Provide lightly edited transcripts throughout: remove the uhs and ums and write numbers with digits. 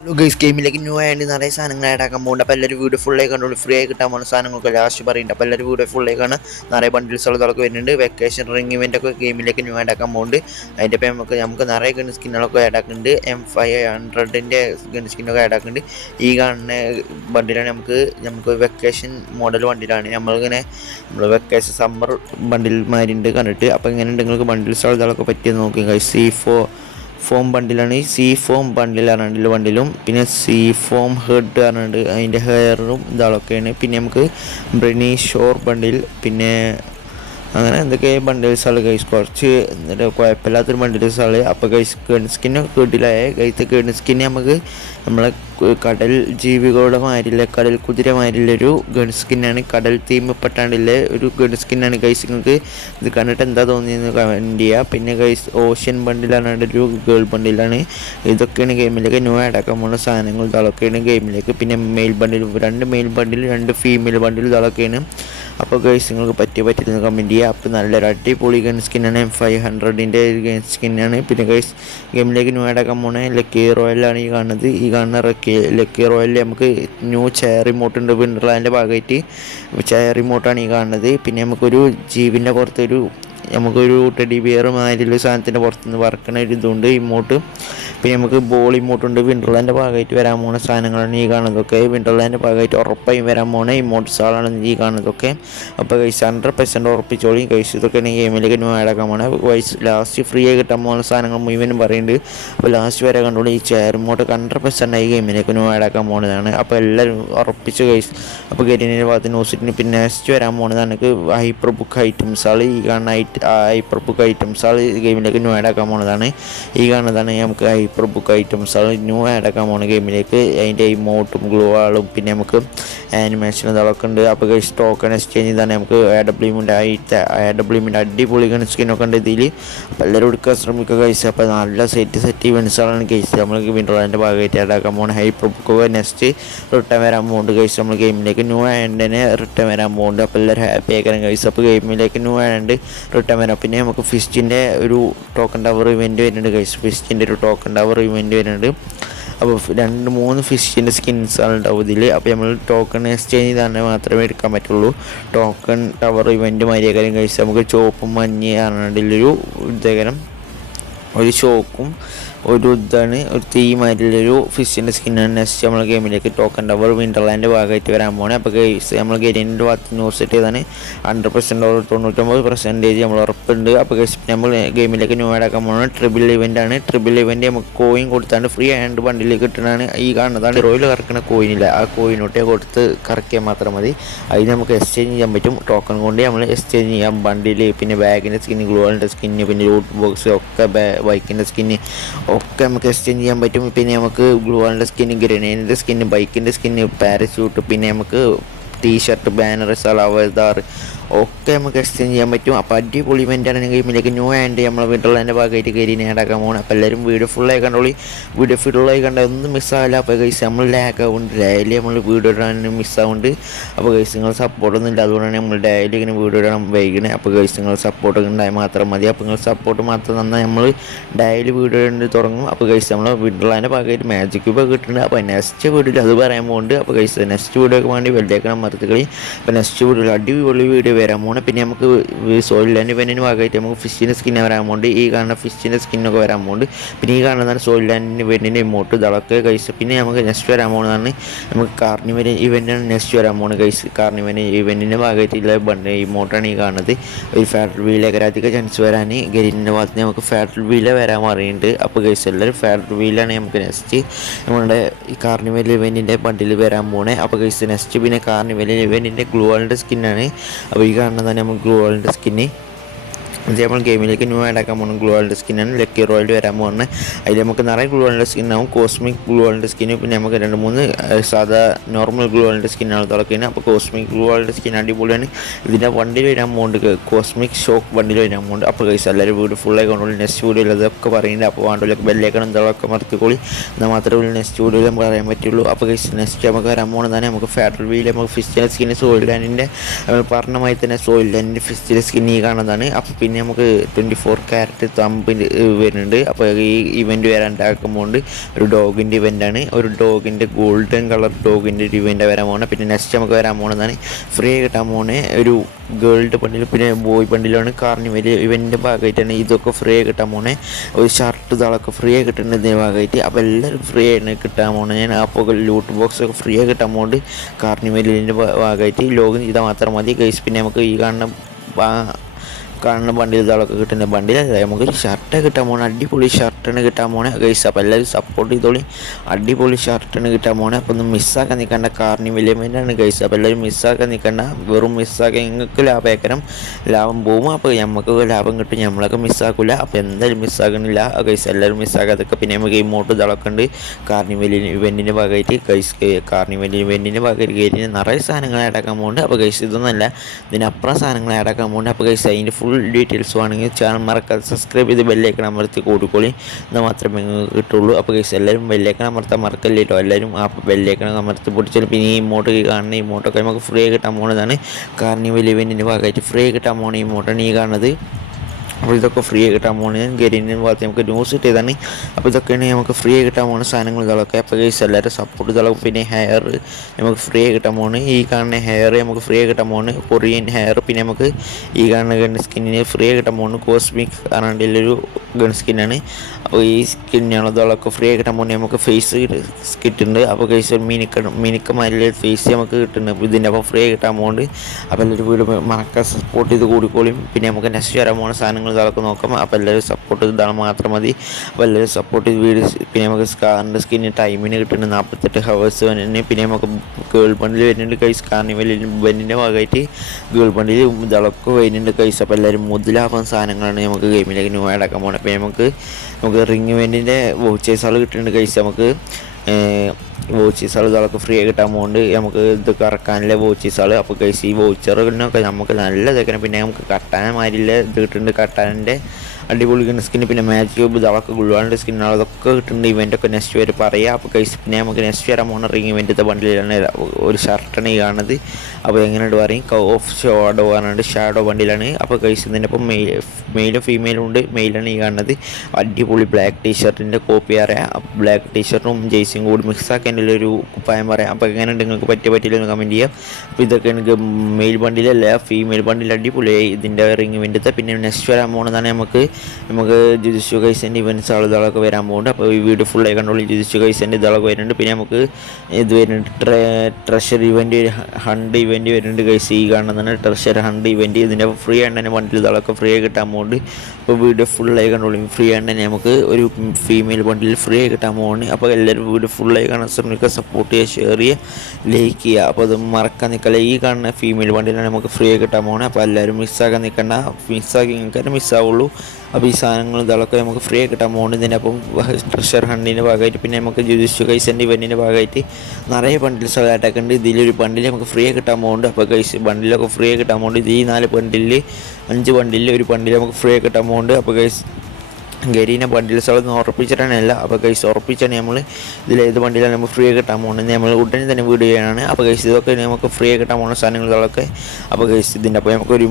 Guys ഗെയിമിലേക്ക് new ആയിട്ട് നിറയെ സാധനങ്ങൾ ആഡാക്കാൻ പോകുന്നുണ്ട്. അപ്പോൾ എല്ലാവരും വീഡിയോ ഫുള്ളായി കണ്ടോളൂ. ഫ്രീ ആയി കിട്ടാൻ പോകുന്ന സാധനങ്ങളൊക്കെ ലാസ്റ്റ് പറയുന്നുണ്ട്. അപ്പോൾ എല്ലാവരും വീഡിയോ ഫുള്ളായി കാണാൻ നിറയെ ബണ്ടിൽസ് ഉള്ളതൊക്കെ വരുന്നുണ്ട്. വെക്കേഷൻ റിംഗ് ഇവൻ്റ് ഒക്കെ ഗെയിമിലേക്ക് ന്യൂ ആഡാക്കാൻ പോകുന്നുണ്ട്. അതിൻ്റെ ഇപ്പോൾ നമുക്ക് നിറയെ ഗൺ സ്കിന്നുകളൊക്കെ ആഡാക്കുന്നുണ്ട്. M500ൻ്റെ ഗൺ സ്കിന്നൊക്കെ ആഡാക്കുന്നുണ്ട്. ഈ കാണുന്ന ബണ്ടിലാണ് നമുക്ക് വെക്കേഷൻ മോഡൽ വണ്ടിയിലാണ് നമ്മൾ വെക്കേഷൻ സമ്മർ ബണ്ടിൽ മാരിണ്ട് കണ്ടിട്ട്. അപ്പോൾ ഇങ്ങനെ നിങ്ങൾക്ക് ബണ്ടിൽസ് ഉള്ളതൊക്കെ പറ്റിയെന്ന് നോക്കി ഗൈസ്. ഫോം ബണ്ടിലാണ്. ഫോം ബണ്ടിലാണ് ബണ്ടിലും പിന്നെ ഫോം ഹെഡ് പറഞ്ഞിട്ടുണ്ട്. അതിൻ്റെ ഹെയറും ഇതാളൊക്കെയാണ്. പിന്നെ നമുക്ക് ബ്രിനി ഷോർ ബണ്ടിൽ പിന്നെ അങ്ങനെ എന്തൊക്കെ ബണ്ടിൽസാണ് ഗൈസ്. കുറച്ച് എന്നിട്ട് കുഴപ്പമില്ലാത്തൊരു ബണ്ടിൽസാണ്. അപ്പോൾ ഗൈസ് ഗൺ സ്കിന്നൊക്കെ കിട്ടില്ലായ ഗൈസ് ഗൺ സ്കിന്ന് നമുക്ക് നമ്മളെ കടൽ ജീവികളുടെ മാരില്ല, കടൽ കുതിര മാരില്ലൊരു ഗൺ സ്കിന്നാണ്. കടൽ തീം പെട്ടാണ്ടില്ല ഒരു ഗൺ സ്കിന്നാണ് ഗൈസ്. നിങ്ങൾക്ക് ഇത് കണ്ടിട്ട് എന്താ തോന്നിയെന്ന് കമൻറ്റ് ചെയ്യുക. പിന്നെ ഗൈസ് ഓഷ്യൻ ബണ്ടിലാണ്, ഒരു ഗേൾ ബണ്ടിലാണ്. ഇതൊക്കെയാണ് ഗെയിമിലേക്ക് ന്യൂ ആഡാക്കാൻ പോകുന്ന സാധനങ്ങൾ. ഇതൊക്കെയാണ് ഗെയിമിലേക്ക്. പിന്നെ മെയിൽ ബണ്ടിൽ, 2 മെയിൽ ബണ്ടിൽ 2 ഫീമെയിൽ ബണ്ടിൽ ഇതൊക്കെയാണ്. അപ്പോൾ ഗൈസ് നിങ്ങൾക്ക് പറ്റിയെന്ന് കമൻറ്റ് ചെയ്യുക. അപ്പോൾ നല്ലൊരു അടിപൊളി ഗൺ സ്കിന്നാണ്. M500ൻ്റെ ഗൺ സ്കിന്നാണ്. പിന്നെ ഗൈസ് ഗെയിമിലേക്ക് ന്യൂ ആഡാക്കാൻ പോകുന്ന ലക്കി റോയലാണ് ഈ കാണുന്നത്. ഈ കാണുന്ന ലക്കി റോയലിൽ നമുക്ക് ന്യൂ ചെയർ റിമോട്ട് ഉണ്ട്. വിൻഡർലാൻഡിൻ്റെ ഭാഗമായിട്ട് ചെയർ റിമോട്ടാണ് ഈ കാണുന്നത്. പിന്നെ നമുക്കൊരു ജീവിൻ്റെ പുറത്തൊരു ടെഡി ബിയർ മാതിരിയുള്ള സാധനത്തിൻ്റെ പുറത്തുനിന്ന് വറക്കണ ഒരു ഇതുണ്ട് ഇമോട്ട്. പിന്നെ നമുക്ക് ബോൾ ഇമോട്ടുണ്ട്. വിൻഡർലാൻഡിൻ്റെ ഭാഗമായിട്ട് വരാൻ പോകുന്ന സാധനങ്ങളാണ് ഈ കാണുന്നതൊക്കെ. വിൻഡർലാൻഡിൻ്റെ ഭാഗമായിട്ട് ഉറപ്പായും വരാൻ പോകുന്ന ഇമോട്ട്സാളാണ് ഈ കാണുന്നതൊക്കെ. അപ്പോൾ ഗൈസ് 100% ഉറപ്പിച്ചോളി ഗൈസ്. ഇതൊക്കെയാണ് ഗെയിമിലേക്ക് ന്യൂ ആഡാക്കാൻ പോകുന്നത്. ഗൈസ് ലാസ്റ്റ് ഫ്രീ ആയി കിട്ടാൻ പോകുന്ന സാധനങ്ങൾ മുഴുവനും പറയുന്നുണ്ട്. അപ്പോൾ ലാസ്റ്റ് വരെ കണ്ടോളൂ. ഈ ചെയർ റിമോട്ട് 100% ഈ ഗെയിമിലേക്ക് ന്യൂ ആഡാക്കാൻ പോകുന്നതാണ്. അപ്പോൾ എല്ലാവരും ഉറപ്പിച്ച് ഗൈസ്. അപ്പോൾ ഗെയിമിൻ്റെ ഭാഗത്ത് ന്യൂസിന് പിന്നെ നെക്സ്റ്റ് വരാൻ പോകുന്നതാണ് എനിക്ക് ഹൈപ്പർ ബുക്ക് ഐറ്റംസാണ്. ഈ കാണുന്ന ഹൈപ്പർ ബുക്ക് ഐറ്റംസാണ് ഗെയിമിലേക്ക് ന്യൂ ആഡാക്കാൻ പോകുന്നതാണ്. ഈ കാണുന്നതാണ് നമുക്ക് ഹൈപ്പർ ബുക്ക് ഐറ്റംസാണ് ന്യൂ ആഡാക്കാൻ പോകുന്ന ഗെയിമിലേക്ക്. അതിൻ്റെ ഇമോട്ടും ഗ്ലൂ ആളും പിന്നെ നമുക്ക് ആനിമേഷനും ഇതൊക്കെ ഉണ്ട്. അപ്പോൾ ഗൈസ് ടോക്കൺ എക്സ്ചേഞ്ച് ചെയ്താണ് നമുക്ക് AWമിൻ്റെ അടിപൊളി ഗൺ സ്കിന്നൊക്കെ ഉണ്ട് ഇതിൽ. അപ്പോൾ എല്ലാവരും എടുക്കാൻ ശ്രമിക്കുക ഗൈസ്. അപ്പോൾ നല്ല സെറ്റ് ഇവൻസാണ് ഗൈസ് നമ്മൾക്ക് വിൻഡർലാൻഡിൻ്റെ ഭാഗമായിട്ട് ആഡാക്കാൻ പോകുന്നത്. ഹൈപ്പർ ബുക്ക് നെക്സ്റ്റ് റിട്ടേൺ വരാൻ പോകുന്നുണ്ട് ഗൈസ്. നമ്മൾ ഗെയിമിലേക്ക് ന്യൂ ആയതിനെ റിട്ടേൺ വരാൻ പോകുന്നുണ്ട്. അപ്പോൾ എല്ലാവരും ഹാപ്പി ആക്കണം ഗൈസ്. അപ്പോൾ ഗെയിമിലേക്ക് ന്യൂ ആയതുകൊണ്ട് റിട്ടേൺ വരാം. പിന്നെ നമുക്ക് ഫിസ്റ്റിൻ്റെ ഒരു ടോക്കൺ ടവർ ഇവൻറ്റ് വരുന്നുണ്ട് ഗൈസ്. ഫിസ്റ്റിൻ്റെ ഒരു ടോക്കൺ ടവർ ഇവൻറ്റ് വരുന്നുണ്ട്. അപ്പോൾ 2-3 ഫിഷിൻ്റെ സ്കിൻസാണ് ഉണ്ടാവും ഇതിൽ. അപ്പോൾ നമ്മൾ ടോക്കൺ എക്സ്ചേഞ്ച് ചെയ്താൽ മാത്രമേ എടുക്കാൻ പറ്റുള്ളൂ. ടോക്കൺ ടവർ ഇവൻറ്റ് മാതിരിയേക്കാരും കഴിച്ച് നമുക്ക് ചുവപ്പും മഞ്ഞ ആണെന്നുള്ളൊരു ഇതേകരം ഒരു ഷോക്കും ഒരു ഇതാണ് ഒരു തീമായിട്ടുള്ളൊരു ഫിഷിൻ്റെ സ്കിന്നാണ്. നെക്സ്റ്റ് നമ്മൾ ഗെയിമിലേക്ക് ടോക്കൺ ടവർ വിൻഡർലാൻഡ് ഭാഗമായിട്ട് വരാൻ പോകണേ. അപ്പോൾ ഗെയിംസ് നമ്മൾ ഗെയിമിൻ്റെ ഭാഗത്ത് ന്യൂസ് സെറ്റ് ചെയ്താണ് 100% ഓർ 99% നമ്മൾ ഉറപ്പുണ്ട്. അപ്പോൾ നമ്മൾ ഗെയിമിലേക്ക് ന്യൂ ആഡാക്കാൻ പോകുന്നത് ട്രിപ്പിൾ ഇവൻ്റാണ്. ട്രിപ്പിൾ ഇവൻ്റ് നമുക്ക് കോയിൻ കൊടുത്താണ്ട് ഫ്രീ ആൻഡ് ബണ്ടിലേക്ക് കിട്ടുന്നതാണ്. ഈ കാണുന്നതാണ് റോയിൽ കറക്കുന്ന കോയിനില്ല, ആ കോയിനോട്ടേ കൊടുത്ത് കറക്കിയാൽ മാത്രം മതി. അതിന് നമുക്ക് എക്സ്ചേഞ്ച് ചെയ്യാൻ പറ്റും. ടോക്കൺ കൊണ്ട് നമ്മൾ എക്സ്ചേഞ്ച് ചെയ്യാം. ബണ്ടിൽ പിന്നെ ബാഗിൻ്റെ സ്കിന്ന്, ഗ്ലൂവലിൻ്റെ സ്കിന്ന്, പിന്നെ ലൂട്ട് ബോക്സ് ഒക്കെ ബൈക്കിൻ്റെ സ്കിന്ന് ഒക്കെ നമുക്ക് എക്സ്ചേഞ്ച് ചെയ്യാൻ പറ്റും. പിന്നെ നമുക്ക് ഗ്ലൂവാളിൻ്റെ സ്കിന്ന്, ഗ്രനേഡിൻ്റെ സ്കിന്ന്, ബൈക്കിൻ്റെ സ്കിന്ന്, പാരച്യൂട്ട്, പിന്നെ നമുക്ക് ടീഷർട്ട്, ബാനർ, അവതാർ ഒക്കെ നമുക്ക് എക്സ്ചേഞ്ച് ചെയ്യാൻ പറ്റും. അപ്പോൾ അടിപൊളി ഇവൻ്റാണ് ഗെയിമിലേക്ക് ന്യൂ ആൻഡ് നമ്മൾ വീട്ടിലുള്ളതിൻ്റെ ഭാഗമായിട്ട് കയറി നേടാക്കാൻ പോകണം. അപ്പോൾ എല്ലാവരും വീഡിയോ ഫുള്ളായി കണ്ടോളി. വീഡിയോ ഫുള്ളായി കണ്ടാൽ ഒന്നും മിസ്സാവില്ല. അപ്പോൾ ഗൈസ് നമ്മൾ ലാഗ് ആവുന്നുണ്ട്, ഡെയിലി നമ്മൾ വീഡിയോ ഇടാൻ മിസ്സാവുന്നുണ്ട്. അപ്പോൾ ഗൈസ് നിങ്ങൾ സപ്പോർട്ടൊന്നും ഇല്ല, അതുകൊണ്ടാണ് നമ്മൾ ഡെയിലി ഇങ്ങനെ വീഡിയോ ഇടാൻ വൈകണേ. അപ്പോൾ ഗൈസ് നിങ്ങൾ സപ്പോർട്ട് ഉണ്ടായാൽ മാത്രം മതി. അപ്പോൾ നിങ്ങൾ സപ്പോർട്ട് മാത്രം തന്നാൽ നമ്മൾ ഡെയിലി വീഡിയോ ഇടേണ്ടി തുടങ്ങും. അപ്പോൾ ഗൈസ് നമ്മൾ വീട്ടിലുള്ളതിൻ്റെ ഭാഗമായിട്ട് മാജിക് ക്യൂബ് കിട്ടുന്നുണ്ട്. അപ്പോൾ നെക്സ്റ്റ് വീഡിയോയിൽ അത് പറയാൻ പോകുന്നുണ്ട്. അപ്പോൾ ഗൈസ് നെക്സ്റ്റ് വീഡിയോക്ക് വേണ്ടി വെല്ലേക്കണം മറുത്തുകളി. അപ്പോൾ നെക്സ്റ്റ് വീഡിയോയിൽ അടിപൊളി വീഡിയോ വരാൻ പോകുന്നത്. പിന്നെ നമുക്ക് സോയിലാൻഡ് ഇവൻറ്റിന് ഭാഗമായിട്ട് നമുക്ക് ഫിഷിൻ്റെ സ്കിന്ന് വരാൻ പോകുന്നുണ്ട്. ഈ കാണുന്ന ഫിഷിൻ്റെ സ്കിന്നൊക്കെ വരാൻ പോകുന്നുണ്ട്. പിന്നെ ഈ കാണുന്നതാണ് സോയിലാൻഡ് ഇവൻറ്റിൻ്റെ ഇമോട്ട് ഇതൊക്കെ ഗൈസ്. പിന്നെ നമുക്ക് നെക്സ്റ്റ് വരാൻ പോകുന്നതാണ് നമുക്ക് കാർണിവൽ ഇവൻറ്റാണ് നെക്സ്റ്റ് വരാൻ പോകുന്നത് ഗൈസ്. കാർണിവൽ ഇവൻറ്റിൻ്റെ ഭാഗമായിട്ടുള്ള ഇമോട്ടാണ് ഈ കാണുന്നത്. ഒരു ഫാഡറൽ വീലൊക്കെ അധികം ചാൻസ് വരാൻ ഗരീനിൻ്റെ ഭാഗത്ത് നമുക്ക് ഫാഡറൽ വീല വരാൻ പറയുന്നുണ്ട്. അപ്പോൾ ഗൈസ് എല്ലാവരും ഫാഡറൽ വീലാണ് നമുക്ക് നെക്സ്റ്റ് നമ്മുടെ ഈ കാർണിവൽ ഇവൻറ്റിൻ്റെ ബണ്ടിൽ വരാൻ പോകുന്നത്. അപ്പോൾ ഗൈസ് നെക്സ്റ്റ് പിന്നെ കാർണിവൽ ഇവൻറ്റിൻ്റെ ഗ്ലൂവാളിൻ്റെ സ്കിന്നാണ്. അപ്പോൾ ഈ കാണുന്നത് നമുക്ക് ഗ്ലൂവാളിൻ്റെ സ്കിന്ന് ഇത് നമ്മൾ ഗെയിമിലേക്ക് ന്യൂ ആഡാക്കാൻ പോകുന്ന ഗ്ലൂവാളിൻ്റെ സ്കിന്നാണ്. ലക്കി റോയൽ വരാൻ പോകുന്നത്. അതിൽ നമുക്ക് നിറയെ ഗ്ലൂവാളിൻ്റെ സ്കിന്നാവും, കോസ്മിക് ഗ്ലൂവാളിൻ്റെ സ്കിന്ന്, പിന്നെ നമുക്ക് 2-3 സാധാ നോർമൽ ഗ്ലൂവാളിൻ്റെ സ്കിന്നാണ് തുറക്കുന്നത്. അപ്പോൾ കോസ്മിക് ഗ്ലൂവാളിൻ്റെ സ്കിൻ അടിപൊളിയാണ്. ഇതിൻ്റെ വണ്ടിയിൽ വരാൻ പോകുന്നുണ്ട്, കോസ്മിക് ഷോക്ക് വണ്ടിയിൽ വരാൻ പോകുന്നുണ്ട്. അപ്പോൾ ഗൈസ് എല്ലാവരും വീഡിയോ ഫുള്ളായി കൊണ്ടുപോയി നെക്സ്റ്റ് വീഡിയോയിൽ അതൊക്കെ പറയുന്നുണ്ട്. അപ്പോൾ വേണ്ടതിലൊക്കെ ബെല്ലേക്കണം എന്തൊക്കെ മറത്തിക്കോളി, എന്നാൽ മാത്രമേ നെക്സ്റ്റ് വീഡിയോയിൽ നമുക്ക് പറയാൻ പറ്റുള്ളൂ. അപ്പോൾ ഗൈസ് നെക്സ്റ്റ് നമുക്ക് വരാൻ പോകുന്നതാണ് നമുക്ക് ഫാഡറൽ വീൽ, നമുക്ക് ഫിഷിൻ്റെ സ്കിന്ന്, സോയിലാൻഡിൻ്റെ നമ്മൾ പറഞ്ഞമായി തന്നെ സോയിലാൻഡിൻ്റെ ഫിഷിൻ്റെ സ്കിൻ ഈ കാണുന്നതാണ്. അപ്പോൾ പിന്നെ പിന്നെ നമുക്ക് 24 ക്യാരറ്റ് തമ്പിൽ വരുന്നുണ്ട്. അപ്പോൾ ഈ ഇവൻറ്റ് വരാണ്ടാക്കുമ്പോൾ ഒരു ഡോഗിൻ്റെ ഇവൻ്റാണ്, ഒരു ഡോഗിൻ്റെ ഗോൾഡൻ കളർ ഡോഗിൻ്റെ ഒരു ഇവൻ്റ് വരാൻ പോകുന്നത്. പിന്നെ നെക്സ്റ്റ് നമുക്ക് വരാൻ പോകുന്നതാണ് ഫ്രീ കിട്ടാൻ പോകുന്നത് ഒരു ഗേൾഡ് ബണ്ടിൽ, പിന്നെ ബോയ് ബണ്ടിലാണ്. കാർണിവൽ ഇവൻ്റെ ഭാഗമായിട്ടാണ് ഇതൊക്കെ ഫ്രീ കിട്ടാൻ പോകുന്നത്. ഒരു ഷർട്ട് ഇതാളൊക്കെ ഫ്രീ കിട്ടുന്നതിൻ്റെ ഭാഗമായിട്ട്. അപ്പോൾ എല്ലാവരും ഫ്രീ ആണ് കിട്ടാൻ പോകുന്നത്. ഞാൻ അപ്പോൾ ലൂട്ട് ബോക്സ് ഒക്കെ ഫ്രീ കിട്ടാൻ പോകുന്നുണ്ട് കാർണിവലിൻ്റെ ഭാഗമായിട്ട്. ലോഗിൻ ചെയ്താൽ മാത്രം മതി ഗൈസ്. പിന്നെ നമുക്ക് ഈ കാണുന്ന ബണ്ടിൽ ഇതാളൊക്കെ കിട്ടുന്ന ബണ്ടിലല്ല, നമുക്കൊരു ഷർട്ട് കിട്ടാൻ പോകണം. അടിപൊളി ഷർട്ടാണ് കിട്ടാൻ പോണേ ഗൈസ്. അപ്പോൾ എല്ലാവരും സപ്പോർട്ട് ചെയ്തോളി. അടിപൊളി ഷർട്ടാണ് കിട്ടാൻ പോണേ. അപ്പോൾ ഒന്ന് മിസ്സാക്കാൻ നിൽക്കേണ്ട, കാർണിവൽ ഇവൻ്റാണ് ഗൈസ്. അപ്പോൾ എല്ലാവരും മിസ്സാക്കാൻ നിൽക്കേണ്ട. വെറും മിസ്സാക്കാൻ നിങ്ങൾക്ക് ലാഭേക്കരം, ലാഭം പോകും. അപ്പോൾ നമുക്ക് ലാഭം കിട്ടും, നമ്മളൊക്കെ മിസ്സാക്കില്ല. അപ്പോൾ എന്തായാലും മിസ്സാക്കണില്ല ഗൈസ്, എല്ലാവരും മിസ്സാക്കാതൊക്കെ. പിന്നെ നമുക്ക് ഇമോട്ട് ഇതാളൊക്കെ ഉണ്ട് കാർണിവൽ ഇവൻറ്റിൻ്റെ ഭാഗമായിട്ട് ഗൈസ്. കാർണിവൽ ഇവൻറ്റിൻ്റെ ഭാഗമായിട്ട് കയറ്റി നിറയെ സാധനങ്ങൾ ആഡാക്കാൻ പോകുന്നുണ്ട്. അപ്പോൾ ഗൈസ് ഇതൊന്നല്ല, ഇതിനപ്പുറം സാധനങ്ങൾ ആഡാക്കാൻ പോകുന്നുണ്ട്. അപ്പോൾ ഗൈസ് അതിൻ്റെ ഫുൾ ഡീറ്റെയിൽസ് വേണമെങ്കിൽ ചാനൽ മറക്കാതെ സബ്സ്ക്രൈബ് ചെയ്ത് ബെല്ലൈക്കൺ അമർത്തി കൂടിക്കോളി, എന്നാൽ മാത്രമേ നിങ്ങൾക്ക് കിട്ടുള്ളൂ. അപ്പോൾ ഗൈസ് എല്ലാവരും ബെല്ലൈക്കൺ അമർത്താൻ മറക്കല്ലേ കേട്ടോ. എല്ലാവരും ആ ബെല്ലൈക്കൺ അമർത്തി പൊടിച്ചാൽ പിന്നെ ഈ ഇമോട്ട് കാണുന്ന ഇമോട്ടൊക്കെ നമുക്ക് ഫ്രീ കിട്ടാൻ പോകുന്നതാണ്. കാർണിവൽ ഇവൻറ്റിൻ്റെ ഭാഗമായിട്ട് ഫ്രീ കിട്ടാൻ പോകുന്ന ഇമോട്ടാണ് ഈ കാണുന്നത്. അപ്പോൾ ഇതൊക്കെ ഫ്രീ കിട്ടാൻ പോകുന്നത് ഗരീനിയൻ ഭാഗത്ത് നമുക്ക് ന്യൂസ് കിട്ടിയതാണ്. അപ്പോൾ ഇതൊക്കെയാണ് നമുക്ക് ഫ്രീ കിട്ടാൻ പോകുന്ന സാധനങ്ങൾ ഇതൊക്കെ. അപ്പോൾ ഗൈസ് എല്ലാവരും സപ്പോർട്ട് ഇതൊക്കെ. പിന്നെ ഹെയർ നമുക്ക് ഫ്രീ കിട്ടാൻ പോകുന്നത്, ഈ കാണുന്ന ഹെയർ നമുക്ക് ഫ്രീ കിട്ടാൻ പോകുന്നത് കൊറിയൻ ഹെയർ. പിന്നെ നമുക്ക് ഈ കാണുന്ന ഗൺ സ്കിന്നിന് ഫ്രീ കിട്ടാൻ പോകുന്നത് കോസ്മിക് ആണെങ്കിലൊരു ഗൺ സ്കിന്നാണ്. അപ്പോൾ ഈ സ്കിന്നാണ് ഇതൊക്കെ ഫ്രീ കിട്ടാൻ പോകുന്നത്. നമുക്ക് ഫേസ് കിട്ടുന്നുണ്ട്. അപ്പോൾ ഗൈസ് മിനിക്കമാരിലെ ഫേസ് നമുക്ക് കിട്ടുന്നുണ്ട്. അപ്പോൾ ഇതിൻ്റെ അപ്പോൾ ഫ്രീ കിട്ടാൻ പോകുന്നുണ്ട്. അപ്പോൾ എല്ലാവരും വീട് മറക്കാൻ സപ്പോർട്ട് ചെയ്ത് കൂടിക്കോളും. പിന്നെ നമുക്ക് നെക്സ്റ്റ് വരാൻ പോകുന്ന സാധനങ്ങൾ ഇതൊക്കെ നോക്കാം. അപ്പോൾ എല്ലാവരും സപ്പോർട്ട് ചെയ്താണ് മാത്രം മതി. അപ്പോൾ എല്ലാവരും സപ്പോർട്ട് ചെയ്ത് വീഡിയോ. പിന്നെ നമുക്ക് സ്കാറിൻ്റെ സ്കിന്നിന് ടൈമിന് കിട്ടുന്നുണ്ട് 48 ഹവേഴ്സ് തന്നെ. പിന്നെ നമുക്ക് ഗേൾ ബണ്ടിൽ വരുന്നുണ്ട് കൈസ്. കാർണിവൽ ബണ്ടിൻ്റെ ഭാഗമായിട്ട് ഗേൾ ബണ്ടിൽ ഇതൊക്കെ വരുന്നുണ്ട് കൈസ്. അപ്പോൾ എല്ലാവരും മുതലാവാൻ സാധനങ്ങളാണ് നമുക്ക് ഗെയിമിലേക്ക് ന്യൂ ആഡാക്കാൻ പോകുന്നത്. അപ്പോൾ നമുക്ക് റിംഗ് ഇവൻറ്റിൻ്റെ വോച്ചേഴ്സുകൾ കിട്ടുന്നുണ്ട് കൈസ്. നമുക്ക് വോച്ചേഴ്സുകൾ ഇതൊക്കെ ഫ്രീ ആയി കിട്ടാൻ പോകുന്നുണ്ട്. നമുക്ക് ഇത് കറക്കാനുള്ള വോച്ചേഴ്സുകൾ. അപ്പോൾ കൈസ് ഈ വോച്ചറുകളിനൊക്കെ നമുക്ക് നല്ല ഇതൊക്കെ. പിന്നെ നമുക്ക് കട്ടാനമാരില്ല ഇത് കിട്ടുന്നുണ്ട്, കട്ടാനിൻ്റെ അടിപൊളി സ്കിന്ന്. പിന്നെ മാച്ച് ക്യൂബ് ഇതൊക്കെ ഗുൾവാളിൻ്റെ സ്കിന്നുകൾ അതൊക്കെ കിട്ടുന്നുണ്ട്. ഇവൻ്റൊക്കെ നെക്സ്റ്റ് വരെ പറയാം. അപ്പോൾ കൈസ് പിന്നെ നമുക്ക് നെക്സ്റ്റ് വരാൻ പോകുന്ന റിംഗ് ഇവൻ്റത്തെ ബണ്ടിലാണ് ഒരു ഷർട്ടാണ് ഈ കാണുന്നത്. അപ്പോൾ എങ്ങനെയുണ്ട് പറയും, ഓഫ് ഷാഡോ പറഞ്ഞിട്ട് ഷാഡോ ബണ്ടിലാണ്. അപ്പോൾ കൈസ് ഇതിൻ്റെ ഇപ്പം മെയിലും ഫീമെയിലും ഉണ്ട്. മെയിലാണ് ഈ കാണുന്നത്. അടിപൊളി ബ്ലാക്ക് ടീഷർട്ടിൻ്റെ കോപ്പി അറിയാം. ബ്ലാക്ക് ടീഷർട്ടും ജേഴ്സിയും കൂടി മിക്സ് ആക്കേണ്ട ഒരു കുപ്പായം പറയാം. അപ്പോൾ എങ്ങനെയുണ്ട് നിങ്ങൾക്ക് പറ്റില്ലെന്ന് കമൻറ്റ് ചെയ്യാം. അപ്പോൾ ഇതൊക്കെ എനിക്ക് മെയിൽ ബണ്ടിലല്ല, ഫീമെയിൽ ബണ്ടിൽ അടിപൊളിയായി ഇതിൻ്റെ റിംഗ് ഇവൻ്റത്തെ. പിന്നെ നെക്സ്റ്റ് വരാൻ പോകുന്നതാണ് നമുക്ക് ജുജുത്സു കൈസൻ്റെ ഇവൻറ്റ്സ് ഇതൊക്കെ വരാൻ പോകുന്നുണ്ട്. അപ്പോൾ ഈ വീഡിയോ ഫുള്ളായി കണ്ടോളൂ. ജുജുത്സു കൈസൻ്റെ ഇതൊക്കെ വരുന്നുണ്ട്. പിന്നെ നമുക്ക് ഇത് വരുന്നുണ്ട് ട്രഷർ ഇവൻറ്റ്, ഹണ്ട് ഇവൻറ്റ് വരുന്നുണ്ട് കൈസ്. ഈ കാണുന്നതാണ് ട്രഷർ ഹണ്ട് ഇവൻറ്റ്. ഇതിൻ്റെ ഫ്രീ ആയിട്ട് തന്നെ ബണ്ടിൽ ഇതൊക്കെ ഫ്രീ ആയി കിട്ടാൻ പോകുന്നുണ്ട്. അപ്പോൾ വീഡിയോ ഫുള്ളായി കണ്ടോളൂ. ഫ്രീ ആയിട്ട് തന്നെ നമുക്ക് ഒരു ഫീമെയിൽ ബണ്ടിൽ ഫ്രീ ആയി കിട്ടാൻ പോകുന്നുണ്ട്. അപ്പോൾ എല്ലാവരും വീഡിയോ ഫുള്ളായി കാണാൻ ശ്രമിക്കുക, സപ്പോർട്ട് ചെയ്യുക, ഷെയർ ചെയ്യുക, ലൈക്ക് ചെയ്യുക. അപ്പോൾ അത് മറക്കാൻ നിൽക്കില്ല. ഈ കാണുന്ന ഫീമെയിൽ ബണ്ടിലാണ് നമുക്ക് ഫ്രീ ആയി കിട്ടാൻ പോകുന്നത്. അപ്പോൾ എല്ലാവരും മിസ്സാക്കാൻ നിൽക്കണ്ട, മിസ്സാക്കി നിങ്ങൾക്ക് മിസ്സാവുള്ളൂ. അപ്പോൾ ഈ സാധനങ്ങൾ ഇതൊക്കെ നമുക്ക് ഫ്രീ ആയി കിട്ടാൻ പോകുന്നുണ്ട്. ഇതിൻ്റെ അപ്പം ട്രഷർ ഹണ്ടിൻ്റെ ഭാഗമായിട്ട് പിന്നെ നമുക്ക് ജുജുത്സു കൈസൻ്റെ ഇവൻറ്റിൻ്റെ ഭാഗമായിട്ട് നിറയെ ബണ്ടിൽസ് ആയിട്ടൊക്കെ ഉണ്ട്. ഇതിലൊരു ബണ്ടിൽ നമുക്ക് ഫ്രീ ആയി കിട്ടാൻ പോകുന്നുണ്ട്. അപ്പോൾ കൈസ് ബണ്ടിലൊക്കെ ഫ്രീ ആയി കിട്ടാൻ പോകുന്നുണ്ട്. ഇത് ഈ 4 ബണ്ടിൽ 5 ബണ്ടിൽ ഒരു ബണ്ടിൽ നമുക്ക് ഫ്രീ ആയി കിട്ടാൻ പോകുന്നുണ്ട്. അപ്പോൾ കൈസ് ഗരീനെ ബണ്ടിൽസുകളൊന്നും ഉറപ്പിച്ചിട്ടാണല്ല. അപ്പോൾ കൈസ് ഉറപ്പിച്ചാണ് നമ്മൾ ഇതിലേത് ബണ്ടിലാണ് നമുക്ക് ഫ്രീ ആയി കിട്ടാൻ പോകുന്നത്. നമ്മൾ ഉടനെ തന്നെ വീഡിയോ ചെയ്യാനാണ്. അപ്പോൾ കൈസ് ഇതൊക്കെ നമുക്ക് ഫ്രീ ആയി കിട്ടാൻ പോകുന്ന സാധനങ്ങളൊക്കെ. അപ്പോൾ കൈസ് ഇതിൻ്റെ അപ്പോൾ നമുക്കൊരു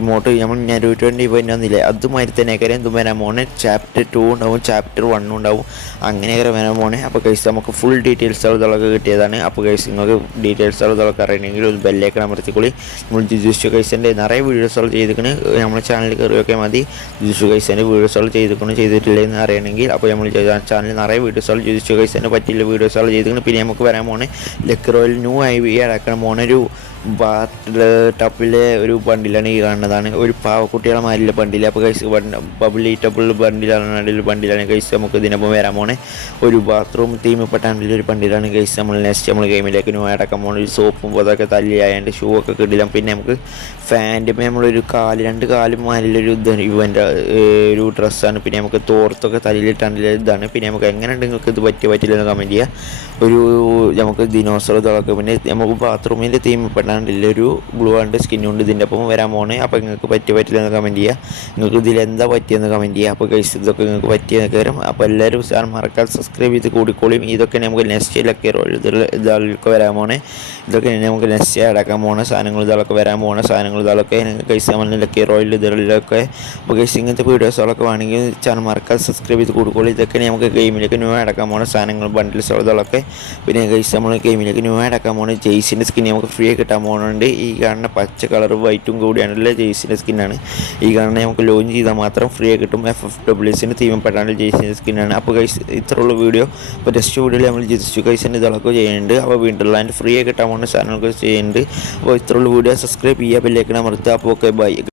ഇമോട്ട് നമ്മൾ നെരുവിൻ്റെ ഇവൻ്റ് വന്നില്ലേ, അതുമാതിരി തന്നെ എന്തും വരാൻ പോകുന്നത്. ചാപ്റ്റർ 2 ഉണ്ടാവും, ചാപ്റ്റർ 1 ഉണ്ടാവും, അങ്ങനെയൊക്കെ വരാൻ പോകുന്നത്. അപ്പോൾ കൈസ് നമുക്ക് ഫുൾ ഡീറ്റെയിൽസുകൾ ഇതൊക്കെ കിട്ടിയതാണ്. അപ്പോൾ കൈസ് നിങ്ങൾക്ക് ഡീറ്റെയിൽസുകൾ ഇതൊക്കെ അറിയണമെങ്കിൽ ഒരു ബെല്ലേക്ക് അമർത്തിക്കൊള്ളി. നമ്മൾ ജുജുത്സു കൈസൻ്റെ നിറയെ വീഡിയോസുകൾ ചെയ്തിരിക്കുന്നത് നമ്മുടെ ചാനലിൽ കയറിയൊക്കെ മതി. ജുജുത്സു കൈസൻ്റെ വീഡിയോസുകൾ ചെയ്തിട്ടില്ലെന്ന് അറിയണമെങ്കിൽ. അപ്പോൾ നമ്മൾ ചാനലിൽ നിറയെ വീഡിയോസുകൾ ജുജുത്സു കൈസൻ്റെ പറ്റിയുള്ള വീഡിയോസുകൾ ചെയ്തിരിക്കുന്നത്. പിന്നെ നമുക്ക് വരാൻ പോകുന്നത് ലക്ക് റോയൽ ന്യൂ ആയി അടക്കാൻ പോകുന്ന ഒരു ടപ്പിലെ ഒരു ബണ്ടിലാണ് ഈ കാണുന്നതാണ്. ഒരു പാവക്കുട്ടികളെ മാരിലെ ബണ്ടിൽ. അപ്പോൾ കൈസ് ബബിളി ടപ്പിൾ ബണ്ടിലാണ് കൈസ് നമുക്ക് ഇതിനൊപ്പം വരാൻ പോണേ. ഒരു ബാത്റൂം തീമിപ്പെട്ടാണെങ്കിൽ ഒരു ബണ്ടിലാണ് കൈസ് നമ്മൾ നെക്സ്റ്റ് നമ്മൾ ഗെയിമിലേക്ക് ന്യൂ അടക്കാൻ പോകുന്നത്. ഒരു സോപ്പും അതൊക്കെ തല്ലിയായതിൻ്റെ ഷൂ ഒക്കെ കിട്ടില്ല. പിന്നെ നമുക്ക് ഫാൻ്റെ നമ്മളൊരു 2 കാലും മാരിലൊരു ഇവൻ്റെ ഒരു ഡ്രസ്സാണ്. പിന്നെ നമുക്ക് തോർത്തൊക്കെ തല്ലിയിട്ടാണെങ്കിൽ ഇതാണ്. പിന്നെ നമുക്ക് എങ്ങനെയുണ്ട് നിങ്ങൾക്ക് ഇത് പറ്റില്ലെന്ന് കമൻറ്റ് ചെയ്യുക. ഒരു നമുക്ക് ദിനോസർ ഇതൊക്കെ. പിന്നെ നമുക്ക് ബാത്റൂമിൻ്റെ തീമിപ്പെട്ട ഒരു ബ്ലൂ ആൻഡ് സ്കിന്നുണ്ട് ഇതിൻ്റെ ഒപ്പം വരാൻ പോകുന്നത്. അപ്പോൾ നിങ്ങൾക്ക് പറ്റില്ലെന്ന് കമൻറ്റ് ചെയ്യുക. നിങ്ങൾക്ക് ഇതിലെന്താ പറ്റിയെന്ന് കമൻറ്റ് ചെയ്യുക. അപ്പോൾ ഗൈസ് ഇതൊക്കെ നിങ്ങൾക്ക് പറ്റിയെന്നൊക്കെ വരും. അപ്പോൾ എല്ലാവരും മറക്കാതെ സബ്സ്ക്രൈബ് ചെയ്ത് കൂടിക്കോളിയും. ഇതൊക്കെ നമുക്ക് നെക്സ്റ്റ് ലക്കി റോൾ ഇതൊക്കെ വരാൻ പോകുന്നത്. ഇതൊക്കെ നമുക്ക് നെക്സ്റ്റ് അടക്കാൻ പോകുന്ന സാധനങ്ങൾ ഇതൊക്കെ വരാൻ പോകുന്ന സാധനങ്ങൾ ഇതൊക്കെ ഗൈസ് നമ്മൾ ലക്കി റോയിൽ ഇതിലൊക്കെ. അപ്പോൾ ഗൈസ് ഇങ്ങനത്തെ വീഡിയോസുകളൊക്കെ വേണമെങ്കിൽ ചാനൽ മറക്കാതെ സബ്സ്ക്രൈബ് ചെയ്ത് കൊടുക്കുള്ളൂ. ഇതൊക്കെ നമുക്ക് ഗെയിമിലേക്ക് ന്യൂ അടക്കാൻ പോകുന്ന സാധനങ്ങൾ ബണ്ടിൽസ് ഉള്ളതൊക്കെ. പിന്നെ ഗൈസ് നമ്മൾ ഗെയിമിലേക്ക് ന്യൂ അടക്കാൻ പോകുന്ന ജെയ്സിൻ്റെ സ്കിൻ നമുക്ക് ഫ്രീ കിട്ടാൻ പോകുന്നുണ്ട്. ഈ കാണുന്ന പച്ച കളർ വൈറ്റും കൂടിയാണുള്ള ജെയ്സിൻ്റെ സ്കിന്നാണ്. ഈ കാണുന്ന നമുക്ക് ലോഞ്ച് ചെയ്താൽ മാത്രം ഫ്രീ കിട്ടും. FFWസിൻ്റെ തീമപ്പെട്ടാണ് ജെയ്സിൻ്റെ സ്കിന്നാണ്. അപ്പോൾ ഗൈസ് ഇത്രയുള്ള വീഡിയോ. അപ്പോൾ നെക്സ്റ്റ് വീഡിയോയിൽ നമ്മൾ ജസ്റ്റ് ഗൈസിൻ്റെ ഇതൊക്കെ ചെയ്യുന്നുണ്ട്. അപ്പോൾ വീണ്ടും ഫ്രീ കിട്ടാൻ പോകുന്ന സാധനങ്ങളൊക്കെ ചെയ്യുന്നുണ്ട്. അപ്പോൾ ഇത്രയുള്ള വീഡിയോ സബ്സ്ക്രൈബ് ചെയ്യുക, ബെല്ലൈക്കൺ അമർത്തുക. അപ്പോൾ ഓക്കെ ബൈ.